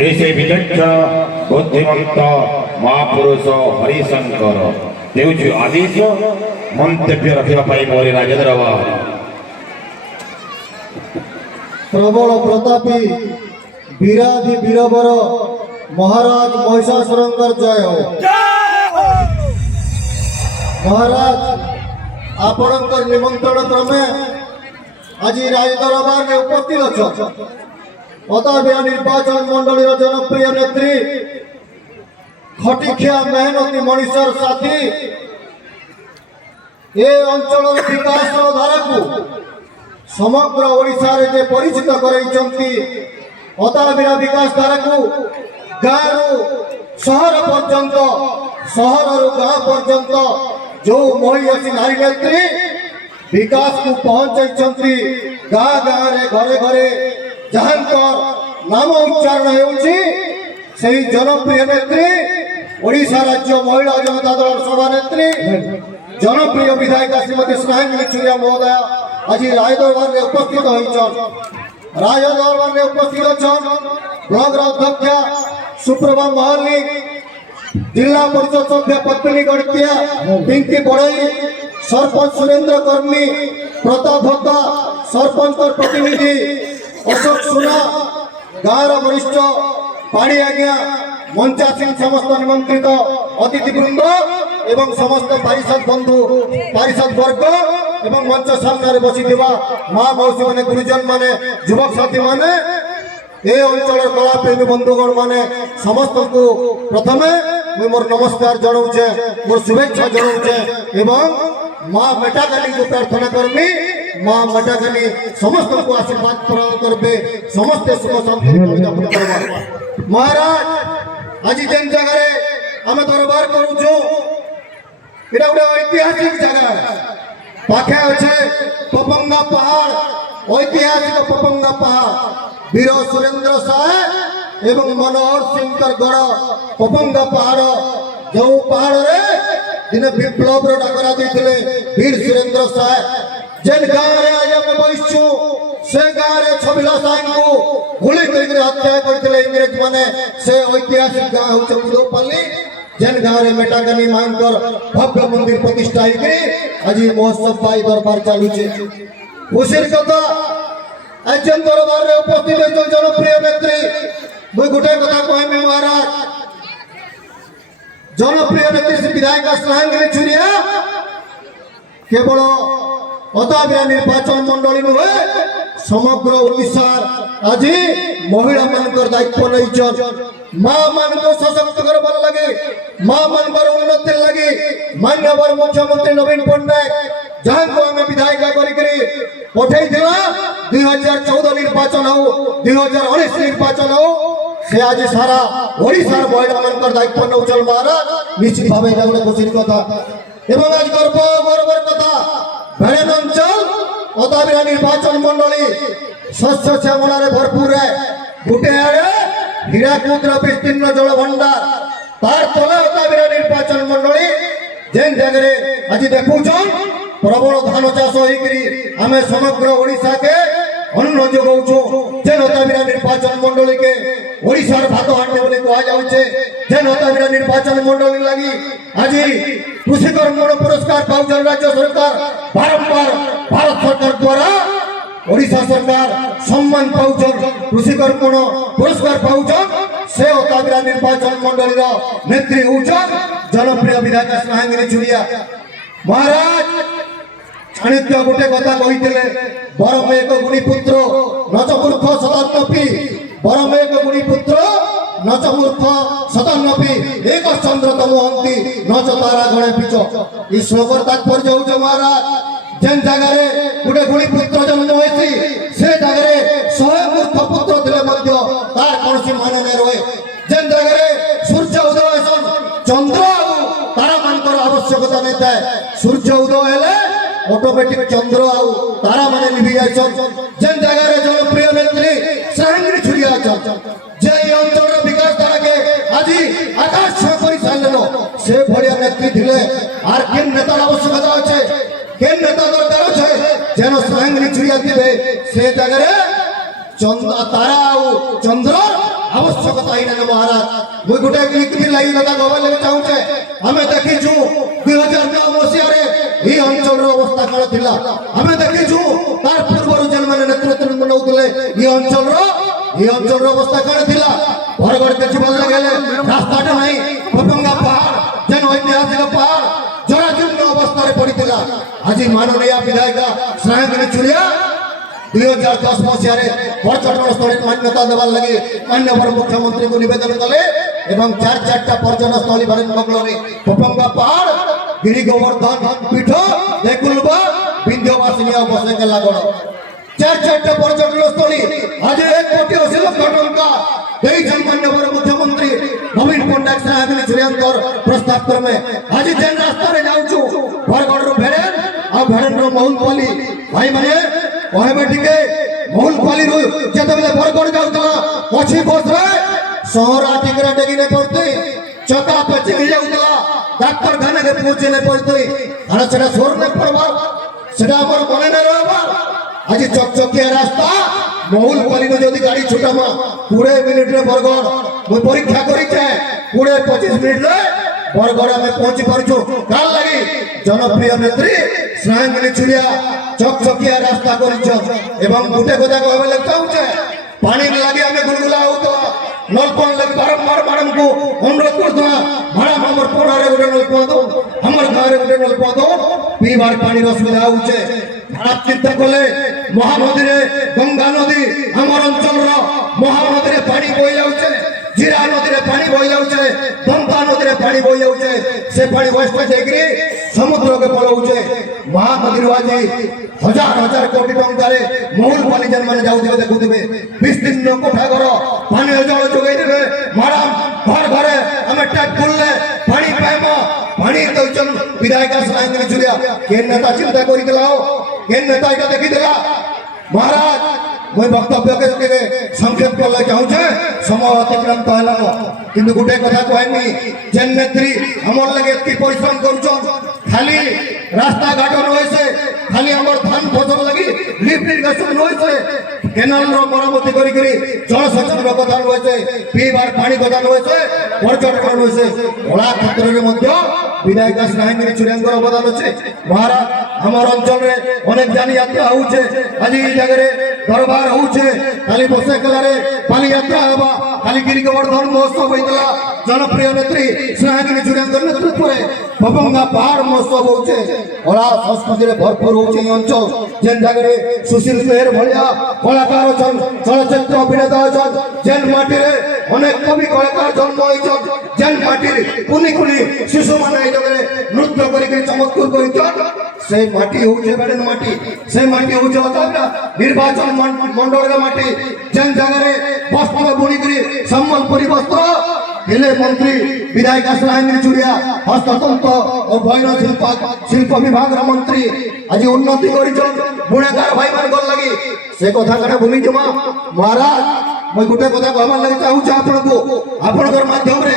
ऐसे विचक्षण बुद्धिमंत महापुरुष हरिशंकर देउछु आदेश मंतव्य रखिबा पाई मोरे राजदरबार प्रबल प्रतापी वीराधि वीरवर महाराज महिषासुरंकर जय हो। महाराज आपणकर निमंत्रण क्रमे आज राजदरबार में उपस्थित अच्छा अताबिया निर्वाचन मंडल जनप्रिय नेत्री खटिखिया मेहनती मनीषर साथी ए अंचल विकास धारा को समग्र ओडिशा रे जे परिचित कराइछंती अताबिया विकास धारा को गाँव शहर पर्यंत शहर गाँव पर्यंत जो महिषी नारी नेत्री विकास को पहुंचाई गाँ गाँव रे घरे घरे जहांकर नाम उच्चारण होउछि सेही जनप्रिय नेत्री ओडिशा राज्य महिला जनता दल सभानेत्री जनप्रिय विधायिका श्रीमती स्नेहांजलि चुरिया महोदय आज राजदरबार में उपस्थित होइछन। राजदरबार में उपस्थित अछन ब्लॉक अध्यक्ष सुप्रभा महालिक जिला परिषद सभ्य पत्नी गणतिया पिंकी बड़ई सरपंच सुरेंद्र कर्मी प्रताप भत्ता सरपंच प्रतिनिधि अशोक सुना गाँव वरिष्ठ पाणी आज्ञा मंचा सिंह समस्त निमंत्रित अतिथि वृंद एवं समस्त पारिषद बंधु पारिषद वर्ग एवं मंच सामने बसी माँ मौसी माने गुरुजन माने युवक साथी माने ए अंचल कला प्रेमी बंधुगण माने समस्त को प्रथमे मैं मोर नमस्कार जनाऊे मोर शुभेच्छा जनाऊे एवं माँ मेटाकाली को प्रार्थना करमी माँ मेटाकाली समस्त को आशीर्वाद प्रदान करबे समस्त सुख शांति महाराज आज जेन जगह आम दरबार करूछु एटा गोटे ऐतिहासिक जगह पाखे अच्छे पपंगा पहाड़ ऐतिहासिक पपंगा पहाड़ वीर सुरेंद्र साय एवं मनोहर सिंह गढ़ पपंगा पहाड़ जो पहाड़ रे दिने विप्लव डाकरा देते वीर सुरेंद्र साय जेन गाँव रे आज हम बसछु से गाँव रे छबिला साई को गुली करके हत्या करते इंग्रेज माने से ऐतिहासिक गाँव होचे बुदोपल्ली जेन गाँव रे मेटाकानी मांकर भव्य मंदिर प्रतिष्ठा होगी आज महोत्सव पाई दरबार चालू खुशीर कथा आज जेन दरबार रे उपस्थित होइछन जनप्रिय नेत्री मुई गोटे कथा कहमी महाराज जनप्रिय नेत्री विधायिका स्नेहांजलि चुरिया केवल अताबिया निर्वाचन मंडली नुहे समग्र ओडिशा आज महिला मानकर दायित्व नहीं माँ मान को सशक्त करवार लगे माँ मानकर उन्नति लगे मान्यवर मुख्यमंत्री नवीन पट्टनायक जहां को आम विधायिका पठे 2014 निर्वाचन हो 2019 निर्वाचन हो से आज सारा ओडिशा महिला मानकर दायित्व नौचल महाराज निश्चित भाव गोटे खुशी कथा एवं आज गर्वर कथा भेड़ेन अंचल अताबिया निर्वाचन मंडली शस्य श्यामला भरपूर है गोटे आड़े हीराकुद विस्तीर्ण जल भंडार तार तले अताबिया निर्वाचन मंडली जेन जगह आज देखुछन प्रबल धान चाष होमें समग्र ओडिशा के अन्न जोगाऊँ जेन अताबिया निर्वाचन मंडली के ओडिशार भात हांडी बोली कह जाऊे जेन अताबिया निर्वाचन मंडली लगी आज कृषि कर्मण पुरस्कार पाउछन राज्य सरकार बारंबार भारत सरकार द्वारा ओडिशा सरकार सम्मान पाउछन कृषि कर्मण पुरस्कार पाउछन से अताबिया निर्वाचन मंडली नेत्री होउछन जनप्रिय विधायक स्नेहांजलि चुरिया महाराज चाणक्य गोटे कथा कही बरम एक गुणीपुत्र नचमूर्ख शतान्नपी बरम एक गुणीपुत्र नचमूर्ख शतान्नपी एक चंद्र तमहंती नच तारा गणे पिच ई श्लोकर तात्पर्य होउछ महाराज जेन जगह गोटे गुणीपुत्र जन्म होइछि से जगह 100 मूर्ख पुत्र दिले मध्य तार कोनसी मान नै रहे जेन जगह सूर्य उदय होइछन चंद्र तारा मानकर आवश्यकता नै थाए सूर्य उदय हेले ऑटोमेटिक चंद्र आउ तारा माने लिभि जाइछन जेन जगह रे जनप्रिय नेत्री स्नेहांजलि चुरिया अछन जे अंचल विकास धारा के आज आकाश छुआ करि सारलेनो से भड़िया नेत्री थिले आर केन नेता आवश्यकता अछि केन नेता दरकार अछि जेन स्नेहांजलि चुरिया थिबे से जगह रे चंद्र तारा आउ चंद्र ଆବଶ୍ୟକତା ହିଁ ନାହିଁ ମହାରାଜ। ମୁଁ ଗୋଟେ କିଛି ଲାଗି କଥା କହିବା ଲାଗି ଚାହୁଁଛେ। ଆମେ ଦେଖିଛୁ 2009 ମସିହାରେ এই ଅଞ୍ଚଳର ଅବସ୍ଥା କ'ଣ ଥିଲା। ଆମେ ଦେଖିଛୁ ତାର ପୂର୍ବରୁ ଯେଉଁମାନେ ନେତୃତ୍ୱ ନେଉଥିଲେ এই ଅଞ୍ଚଳର ଅବସ୍ଥା କ'ଣ ଥିଲା। ବରଗଡ଼ କିଛି ଭଲ ଲାଗିଲେ ରାସ୍ତାଟା ନାହିଁ, ପପଙ୍ଗା ପାହାଡ଼ ଯେନ୍ ଐତିହାସିକ ପାହାଡ଼ ଜରାଜୀର୍ଣ୍ଣ ଅବସ୍ଥାରେ ପଡ଼ିଥିଲା। ଆଜି ମାନନୀୟ ବିଧାୟିକା ଶ୍ରେୟାଙ୍ଗିନୀ ଚୁଡ଼ିଆ 2010 ମସିହାରେ ପର୍ଯ୍ୟଟନ ସ୍ଥଳୀ ମାନ୍ୟତା ଦେବାର ଲାଗି ମାନ୍ୟବର ମୁଖ୍ୟମନ୍ତ୍ରୀଙ୍କୁ ନିବେଦନ କଲେ ଏବଂ 4ଟା ପର୍ଯ୍ୟଟନ ସ୍ଥଳୀ ବଙ୍ଗଳରେ ପପଙ୍ଗା ପାହାଡ଼, ଗିରି ଗୋବର୍ଦ୍ଧନ ପୀଠ, ଦେକୁଲବା, ବିନ୍ଧ୍ୟବାସିନୀ ଆଉ ବସେକେଲାଗଡ଼ 4ଟା ପର୍ଯ୍ୟଟନ ସ୍ଥଳୀ ଆଜି 1,80,00,000 ଟଙ୍କା ଦେଇଛନ୍ତି ମାନ୍ୟବର ମୁଖ୍ୟମନ୍ତ୍ରୀ ନବୀନ ପଟ୍ଟନାୟକ ଶ୍ରେୟାଙ୍ଗିନୀ ଚୁଡ଼ିଆଙ୍କର ପ୍ରସ୍ତାବ କ୍ରମେ। ଆଜି ଯେନ୍ ରାସ୍ତାରେ ଯାଉଛୁ ବରଗଡ଼ରୁ ଭେଡ଼େନ ଆଉ ଭେଡ଼େନର ମହୁଲପଲ୍ଲୀ ଭାଇମାନେ କହିବେ ଟିକେ ମହୁଲପଲ୍ଲୀରୁ ଯେତେବେଳେ ବରଗଡ଼ ଯାଉଥିଲା ପଛି ବସରେ ସହରା ଟିକରା ଟେକି ନେଇ ପଡ଼ୁଛି, ଚକା ପଚିକି ଯାଉଥିଲା, ଡାକ୍ତରଖାନାରେ ପହଞ୍ଚି ନେଇ ପଡ଼ୁଛି। ଆରେ ସେଟା ସୋର ନେଇ ପଡ଼ବା, ସେଟା ଆମର ମନେ ନେଇ ରହିବା। ଆଜି ଚକଚକିଆ ରାସ୍ତା ମହୁଲପଲ୍ଲୀରୁ ଯଦି ଗାଡ଼ି ଛୁଟାମା 20 ମିନିଟରେ ବରଗଡ଼, ମୁଁ ପରୀକ୍ଷା କରିଛେ 20-25 ମିନିଟରେ ବରଗଡ଼ ଆମେ ପହଞ୍ଚି ପାରୁଛୁ। କାର୍ ଲାଗି ଜନପ୍ରିୟ ନେତ୍ରୀ ଶ୍ରେୟାଙ୍ଗିନୀ ଚୁଡ଼ିଆ ଚକଚକିଆ ରାସ୍ତା କରିଛ। ଏବଂ ଗୋଟେ କଥା କହିବା ଲାଗି ଚାହୁଁଛେ, ପାଣି ଲାଗି ଆମେ ଗୁଲଗୁଲା ହଉଥିବା, ନଳକୂଅ ଲାଗି ବାରମ୍ବାର ମ୍ୟାଡମକୁ ଅନୁରୋଧ କରୁଥିବା, ମ୍ୟାଡମ ଆମର ପଡ଼ାରେ ଗୋଟେ ନଳକୂଅ ଦଉ, ଆମର ଗାଁରେ ଗୋଟେ ନଳକୂଅ ଦଉ, ପିଇବାର ପାଣିର ଅସୁବିଧା ହଉଛେ। ଚିନ୍ତା କଲେ ମହାନଦୀରେ ଗଙ୍ଗା ନଦୀ ଆମର ଅଞ୍ଚଳର ମହାନଦୀରେ ପାଣି ବହି ଯାଉଛେ, ଜିରା ନଦୀରେ ପାଣି ବହି ଯାଉଛେ, ଦନ୍ତା ନଦୀରେ ପାଣି ବହି ଯାଉଛେ, ସେ ପାଣି ୱେଷ୍ଟ ଯାଇକରି ସମୁଦ୍ରକେ ପଳାଉଛେ। ମହାନଦୀରୁ ଆଜି ହଜାର ହଜାର କୋଟି ଟଙ୍କାରେ ମହୁଲପଲ୍ଲୀ ଯେମାନେ ଯାଉଥିବେ ଦେଖୁଥିବେ, ବିସ୍ତୀର୍ଣ୍ଣ କୋଠା ଘର ପାନୀୟ ଜଳ ଯୋଗାଇ ଦେବେ। ମ୍ୟାଡାମ ଘର ଘରେ ଆମେ ଟ୍ୟାପ ଖୋଲିଲେ ପାଣି ପାଇମ, ପାଣି ଦଉଛନ୍ ବିଧାୟିକା ଶ୍ରେୟାଙ୍ଗିନୀ ଚୁଡ଼ିଆ। କେ ନେତା ଚିନ୍ତା କରିଥିଲା, କେ ନେତା এটা ଦେଖିଥିଲା। মহারাজ মই বক্তব্যকে ଟିକେ সংক্ষেপ করলে চাহুছে, সময় অতিক্রান্ত হল। কিন্তু গোটে কথা কহমি, যেন নেত্রী আমার লাগে এত পরিশ্রম করছন, খালি রাস্তা ঘাট নইছে, খালি আমার ধান ফসল লাগি লিফ্ট ইরিগেশন নইছে, কেনালর মরামতি করি করি জলসেচনের কথা রয়েছে, পিবার পানি কথা রয়েছে, পর্যটন রয়েছে। ওলা ক্ষেত্রের মধ্যে বিধায়িকা শ্রেয়াঙ্গিনী চুড়িয়াঙ্কর অবদান আছে। মহারাজ আমার অঞ্চলে অনেক জানি যাত্রা হচ্ছে, আজ এই জায়গায় দরবার হচ্ছে, খালি বসেকেলারে বালি যাত্রা হবা, খালি গিরি গোবর্ধন মহোৎসব হয়েছিল জনপ্রিয় নেত্রী শ্রেয়াঙ্গিনী চুড়িয়াঙ্কর নেতৃত্বে পপঙ্গা পাহাড় মহোৎসব হচ্ছে। ওলা সংস্কৃতিরে ভরপুর হচ্ছে এই অঞ্চল, যেন জায়গায় সুশীল মেহের ভলিয়া কলাকার অছন, চলচ্চিত্র অভিনেতা অছন, যেন মাটিরে অনেক কবি কলাকার জন্ম হয়েছন, যেন মাটির কুনি কুনি শিশু মানে এই জায়গায় নৃত্য করি চমৎকার করেছন। সেই মাটি হচ্ছে বেড়েন মাটি, সেই মাটি হচ্ছে অতাবরা নির্বাচন মন্ডলের মাটি, যেন জায়গায় বস্ত্র বুনিকরি সম্বলপুরী বস্ত্র হেলে মন্ত্রী বিধায়িকা শ্রেয়াঙ্গিনী চুড়িয়া হস্ততন্ত্র ও বয়ন শিল্প বিভাগের মন্ত্রী আজ উন্নতি করেছেন বুଣାকার ভাই মানকর লাগি। সে কথা কাটা ভূমি জমা। মহারাজ মই গোটে কথা কহবার লাগি চাহুছে আপনার মাধ্যমে